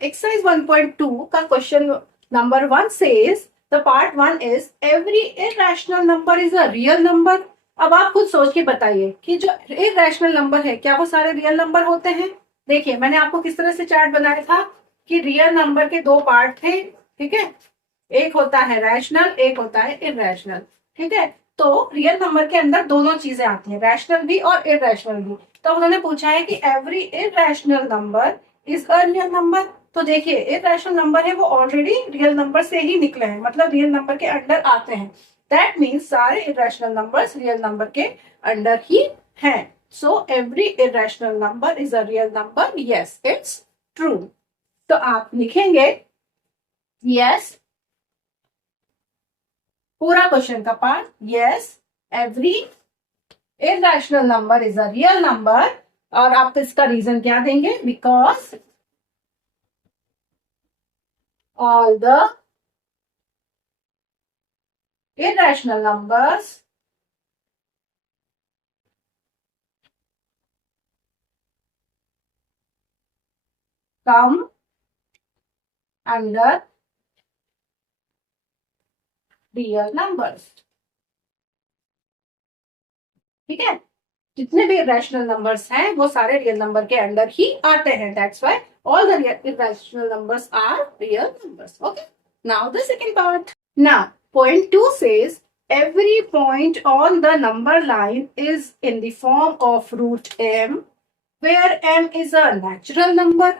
exercise 1.2 का question number 1 says the part 1 is every irrational number is a real number. अब आप खुद सोच के बताइए कि जो इरेशनल नंबर है क्या वो सारे रियल नंबर होते हैं। देखिए मैंने आपको किस तरह से चार्ट बनाया था कि रियल नंबर के दो पार्ट थे, ठीक है, एक होता है रैशनल, एक होता है इरेशनल, ठीक है। तो रियल नंबर के अंदर दोनों चीजें आती हैं, रैशनल भी और इरेशनल भी। तो उन्होंने पूछा है कि every irrational number is a real number. तो देखिए इरेशनल नंबर है वो ऑलरेडी रियल नंबर से ही निकले हैं, मतलब रियल नंबर के अंडर आते हैं। दैट मीन्स सारे इरेशनल नंबर्स रियल नंबर के अंडर ही हैं। So every irrational number is a real number, yes it's true. तो आप लिखेंगे यस पूरा क्वेश्चन का part, yes every irrational number is a real number. और आप इसका रीजन क्या देंगे, because all the irrational numbers come under real numbers। ठीक है, जितने भी irrational numbers हैं वो सारे रियल नंबर के अंडर ही आते हैं। That's why all the irrational numbers are real numbers. Okay. Now the second part. Now point 2 says every point on the number line is in the form of root m, where m is a natural number.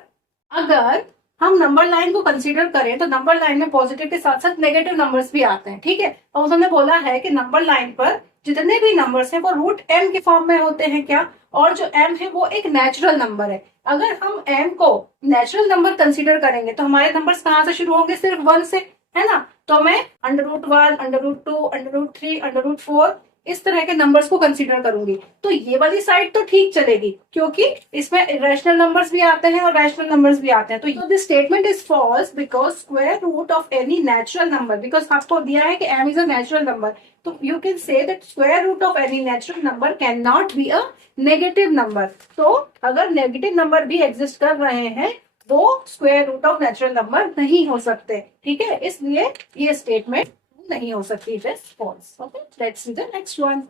अगर हम number line को consider करें तो number line में positive के साथ साथ negative numbers भी आते हैं, ठीक है। और उन्होंने बोला है कि नंबर लाइन पर जितने भी नंबर्स हैं वो रूट एम के फॉर्म में होते हैं क्या, और जो एम है वो एक नेचुरल नंबर है। अगर हम एम को नेचुरल नंबर कंसीडर करेंगे तो हमारे नंबर्स कहाँ से शुरू होंगे, सिर्फ 1 से, है ना। तो मैं √1, √2, √3, √4 इस तरह के नंबर्स को कंसीडर करूंगी। तो ये वाली साइड तो ठीक चलेगी क्योंकि इसमें इरेशनल नंबर्स भी आते हैं और रैशनल नंबर्स भी आते हैं। तो this statement is false because square root of any natural number, because आपको दिया है कि m is a natural number, तो you can say that square root of any natural number can not be a negative number. तो अगर negative number भी exist कर रहे हैं वो square root of natural number नहीं हो सकते, ठीक है। इसलिए ये स्टेटमेंट नहीं हो सकती, it is false. Okay, let's see the next one.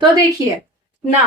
तो देखिए ना,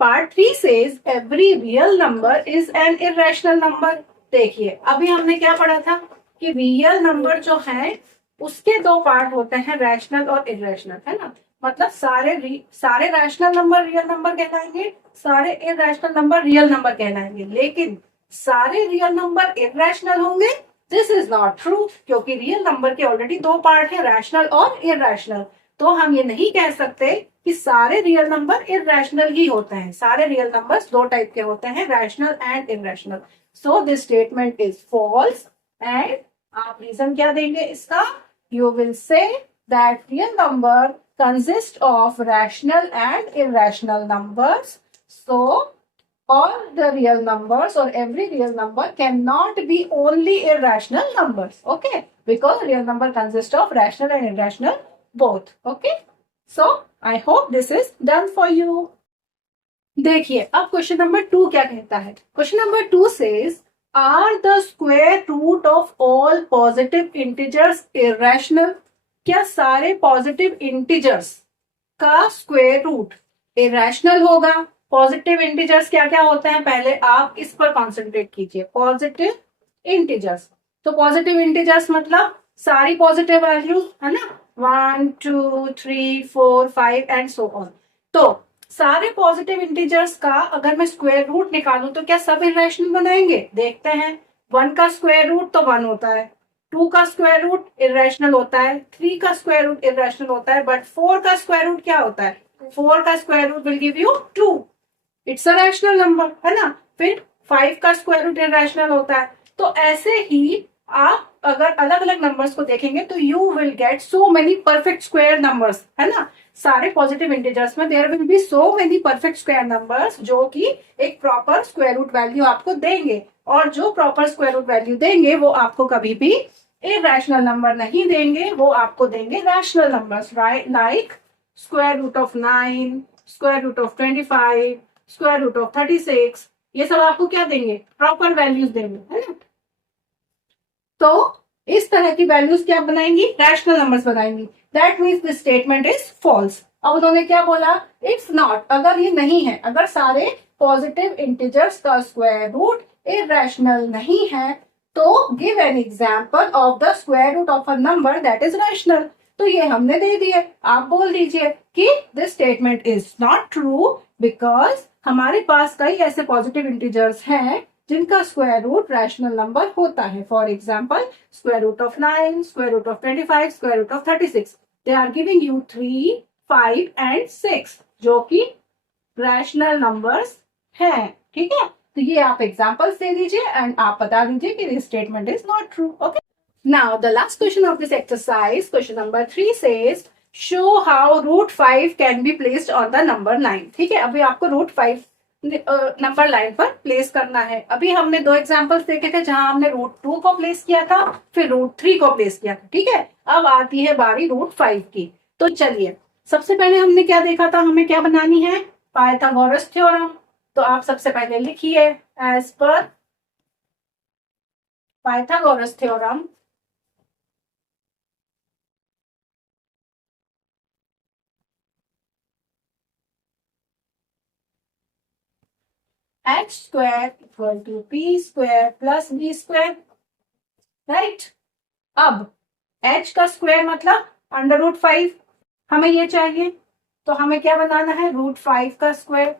part 3 says every real number is an irrational number. देखिए अभी हमने क्या पढ़ा था कि रियल नंबर जो है उसके दो पार्ट होते हैं, रैशनल और इरेशनल, है ना। मतलब सारे रैशनल नंबर रियल नंबर कहलाएंगे, सारे इरेशनल नंबर रियल नंबर कहलाएंगे, लेकिन सारे रियल नंबर इरेशनल होंगे। दिस इज नॉट ट्रू क्योंकि रियल नंबर के ऑलरेडी दो पार्ट है, रैशनल और इरेशनल। तो हम ये नहीं कह सकते कि सारे रियल नंबर इरेशनल ही होते हैं। सारे रियल नंबर्स दो टाइप के होते हैं, rational and irrational. So this statement is false. And आप रीजन क्या देंगे इसका, you will say that real number consist of rational and irrational numbers. So all the real numbers or every real number cannot be only irrational numbers, okay, because real number consists of rational and irrational both, okay. So I hope this is done for you. देखिए अब question number 2 क्या कहता है। Question number 2 says are the square root of all positive integers irrational। क्या सारे positive integers का square root irrational होगा। Positive integers क्या क्या होते हैं, पहले आप इस पर कॉन्सेंट्रेट कीजिए, पॉजिटिव इंटीजर्स। तो पॉजिटिव इंटीजर्स मतलब सारी पॉजिटिव वैल्यूज, है ना, 1 2 3 4 5 एंड सो ऑन। तो सारे पॉजिटिव इंटीजर्स का अगर मैं स्क्वायर रूट निकालूं तो क्या सब इरेशनल बनाएंगे, देखते हैं। 1 का स्क्वायर रूट तो 1 होता है, 2 का स्क्वायर रूट इरेशनल होता है, 3 का स्क्वायर रूट इरेशनल होता है, बट 4 का स्क्वायर रूट क्या होता है, 4 का square root will give you 2, it's a rational number, है ना। फिर 5 का स्क्वायर रूट इरेशनल होता है। तो ऐसे ही आप अगर अलग अलग नंबर्स को देखेंगे तो you will get so many perfect square numbers, है ना। सारे पॉजिटिव इंटीजर्स में there will be so many perfect square numbers जो कि एक प्रॉपर स्क्वायर रूट वैल्यू आपको देंगे, और जो प्रॉपर स्क्वायर रूट वैल्यू देंगे वो आपको कभी भी इरेशनल नंबर नहीं देंगे, वो आपको देंगे rational numbers, like square root of 9, square root of 25, square root of 36। ये सब आपको क्या देंगे, प्रॉपर वैल्यूज देंगे, है ना। तो इस तरह की वैल्यूज क्या बनाएंगी, रैशनल नंबर्स बनाएंगी। That means this statement is false. अब उन्होंने क्या बोला, इट्स नॉट, अगर ये नहीं है, अगर सारे पॉजिटिव इंटीजर्स का स्क्वायर रूट इरेशनल नहीं है, तो give an example of the square root of a number that is rational. तो ये हमने दे दिए, आप बोल दीजिए कि this statement is not true because हमारे पास कई ऐसे पॉजिटिव इंटीजर्स हैं जिनका स्क्वायर रूट रैशनल नंबर होता है। For example square root of 9, square root of 25, square root of 36। They are giving you 3, 5 and 6 जो कि रैशनल नंबर्स हैं। ठीक है, तो ये आप एग्जाम्पल्स दे दीजिए एंड आप बता दीजिए कि this statement is not true. Okay, now the last question of this exercise, question number 3 says show how root 5 can be placed on the number line. ठीक है, अभी आपको रूट 5 नंबर लाइन पर प्लेस करना है। अभी हमने दो एग्जांपल्स देखे थे जहां हमने रूट 2 को प्लेस किया था, फिर रूट 3 को प्लेस किया था। ठीक है, अब आती है बारी रूट 5 की। तो चलिए, सबसे पहले हमने क्या देखा था, हमें क्या बनानी है, पाइथागोरस थ्योरम। तो आप सबसे पहले लिखिए, एज पर Pythagoras theorem x square equal to p square plus b square, right. अब h का स्क्वायर मतलब अंडर रूट 5, हमें ये चाहिए, तो हमें क्या बनाना है, रूट 5 का स्क्वायर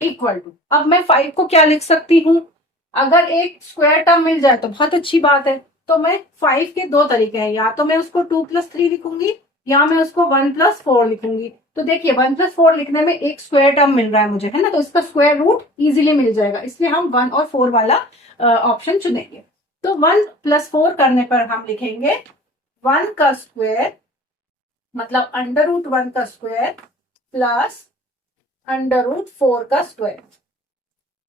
इक्वल टू, अब मैं 5 को क्या लिख सकती हूँ, अगर एक स्क्वायर टर्म मिल जाए तो बहुत अच्छी बात है। तो मैं 5 के दो तरीके हैं, या तो मैं उसको 2+3 लिखूंगी या मैं उसको 1+4 लिखूंगी। तो देखिए 1+4 लिखने में एक स्क्वायर टर्म मिल रहा है मुझे, है ना, तो इसका स्क्वायर रूट इजीली मिल जाएगा, इसलिए हम 1 और 4 वाला ऑप्शन चुनेंगे। तो 1+4 करने पर हम लिखेंगे 1 का स्क्वायर मतलब अंडर रूट 1 का स्क्वायर प्लस अंडर रूट 4 का स्क्वायर।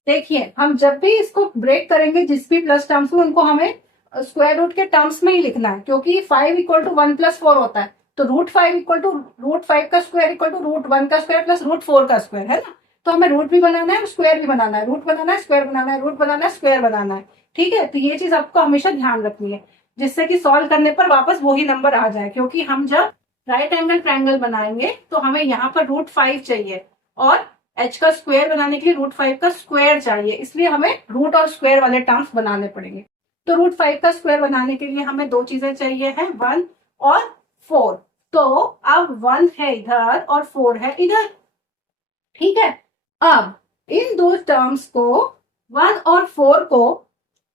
देखिए हम जब भी इसको ब्रेक करेंगे, जिस भी प्लस टर्म्स में, उनको हमें स्क्वायर रूट के टर्म्स में ही लिखना है, क्योंकि 5 इक्वल टू 1+4 होता है। तो रूट 5 इक्वल टू रूट 5 का स्क्वायर इक्वल टू रूट 1 का स्क्वायर प्लस रूट 4 का स्क्वायर, है ना। तो हमें रूट भी बनाना है, स्क्वायर भी बनाना है, रूट बनाना है, स्क्वायर बनाना है, रूट बनाना है, स्क्वायर बनाना है। ठीक है, तो ये चीज आपको हमेशा ध्यान रखनी है, जिससे कि सॉल्व करने पर वापस वही नंबर आ जाए। क्योंकि हम जब राइट एंगल ट्रायंगल बनाएंगे तो हमें यहाँ पर रूट 5 चाहिए और h का स्क्वायर बनाने के लिए रूट 5 का स्क्वायर चाहिए, इसलिए हमें रूट और स्क्वायर वाले टर्म्स बनाने पड़ेंगे। तो रूट 5 का स्क्वायर बनाने के लिए हमें दो चीजें चाहिए हैं, 1 और 4। तो अब 1 है इधर और 4 है इधर। ठीक है, अब इन दो टर्म्स को 1 और 4 को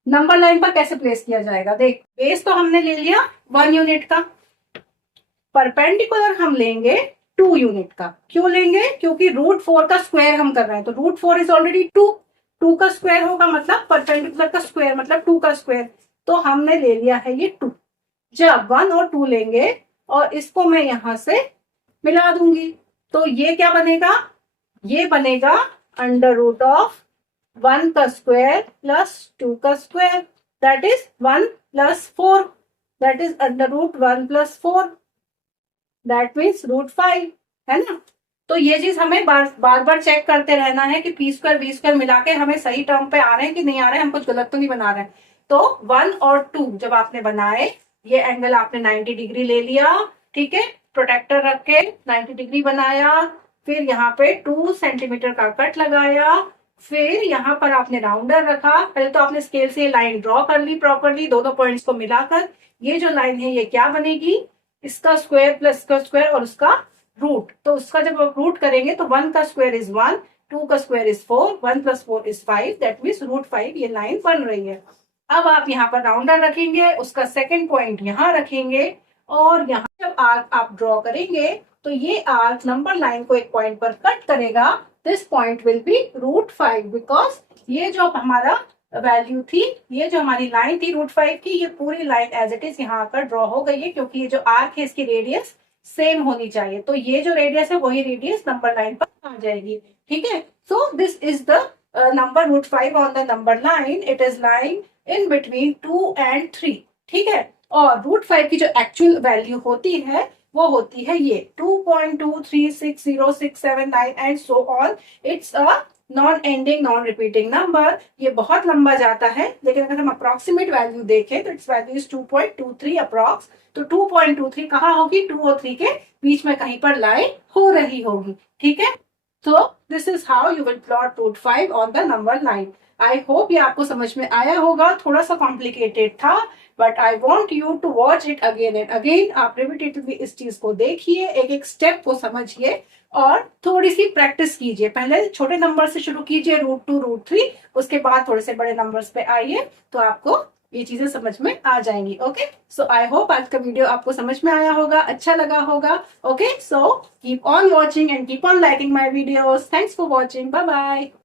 नंबर लाइन पर कैसे प्लेस किया जाएगा। देख, बेस तो हमने ले लिया 1 यूनिट का, परपेंडिकुलर हम लेंगे 2 यूनिट का। क्यों लेंगे, क्योंकि रूट 4 का स्क्वायर हम कर रहे हैं, तो रूट 4 इज ऑलरेडी 2, 2 का स्क्वायर होगा मतलब परपेंडिकुलर का स्क्वायर मतलब 2 का स्क्वायर। तो हमने ले लिया है ये 2। जब 1 और 2 लेंगे और इसको मैं यहां से मिला दूंगी, तो ये क्या बनेगा, ये बनेगा अंडर रूट ऑफ 1 का स्क्वायर प्लस 2 का square, that is 1 plus 4, that is under root 1 plus 4, that means root 5, है ना। तो ये चीज हमें बार बार चेक करते रहना है कि पी स्क्वायर बी स्क्वायर मिला के हमें सही टर्म पे आ रहे हैं कि नहीं आ रहे हैं, हम कुछ गलत तो नहीं बना रहे हैं। तो 1 और 2 जब आपने बनाए, ये एंगल आपने 90 डिग्री ले लिया, ठीक है, प्रोटेक्टर रख के 90 डिग्री बनाया, फिर यहाँ पे 2 सेंटीमीटर का कट लगाया, फिर यहाँ पर आपने राउंडर रखा। पहले तो आपने स्केल से लाइन ड्रॉ कर ली प्रॉपरली, दोनों पॉइंट्स को मिलाकर। ये जो लाइन है ये क्या बनेगी, इसका स्क्वायर प्लस इसका स्क्वायर और उसका रूट। तो उसका जब आप रूट करेंगे तो 1 का स्क्वायर इज 1, 2 का square is 4, 1 plus 4 is 5, that means root 5 ये लाइन बन रही है। अब आप यहाँ पर राउंडर रखेंगे, उसका सेकंड पॉइंट यहाँ रखेंगे और यहाँ जब आर्क आप ड्रॉ करेंगे तो ये आर्क नंबर लाइन को एक पॉइंट पर कट करेगा। This point will be root 5 because ये जो हमारा वैल्यू थी, ये जो हमारी लाइन थी रूट 5 की, ये पूरी लाइन एज इट इज यहाँ आकर ड्रॉ हो गई है, क्योंकि ये जो आर्क है इसकी रेडियस सेम होनी चाहिए। तो ये जो रेडियस है वही रेडियस नंबर लाइन पर आ जाएगी। ठीक है, so this is the number root 5 on the number line, it is line in between 2 and 3। ठीक है, और रूट 5 की जो एक्चुअल वैल्यू होती है वो होती है ये 2.236067 and so on. It's a non ending non repeating number, ये बहुत लंबा जाता है, लेकिन अगर हम अप्रोक्सीमेट वैल्यू देखें तो इट्स वैल्यू इज 2.23 अप्रॉक्स। तो 2.23 कहाँ होगी, 2 और 3 के बीच में कहीं पर लाइन हो रही होगी, ठीक है। तो this is how you will plot root 5 on the number line. I hope ये आपको समझ में आया होगा, थोड़ा सा कॉम्प्लिकेटेड था, but I want you to watch it again and again. आप रिपीटेटिवली इस चीज को देखिए, एक एक स्टेप को समझिए और थोड़ी सी प्रैक्टिस कीजिए। पहले छोटे नंबर से शुरू कीजिए, रूट 2 रूट 3, उसके बाद थोड़े से बड़े नंबर्स पे आइए, तो आपको ये चीजें समझ में आ जाएंगी। ओके, सो आई होप आज का वीडियो आपको समझ में आया होगा, अच्छा लगा होगा। Okay, so keep on watching and keep on liking my videos. Thanks for watching, bye bye.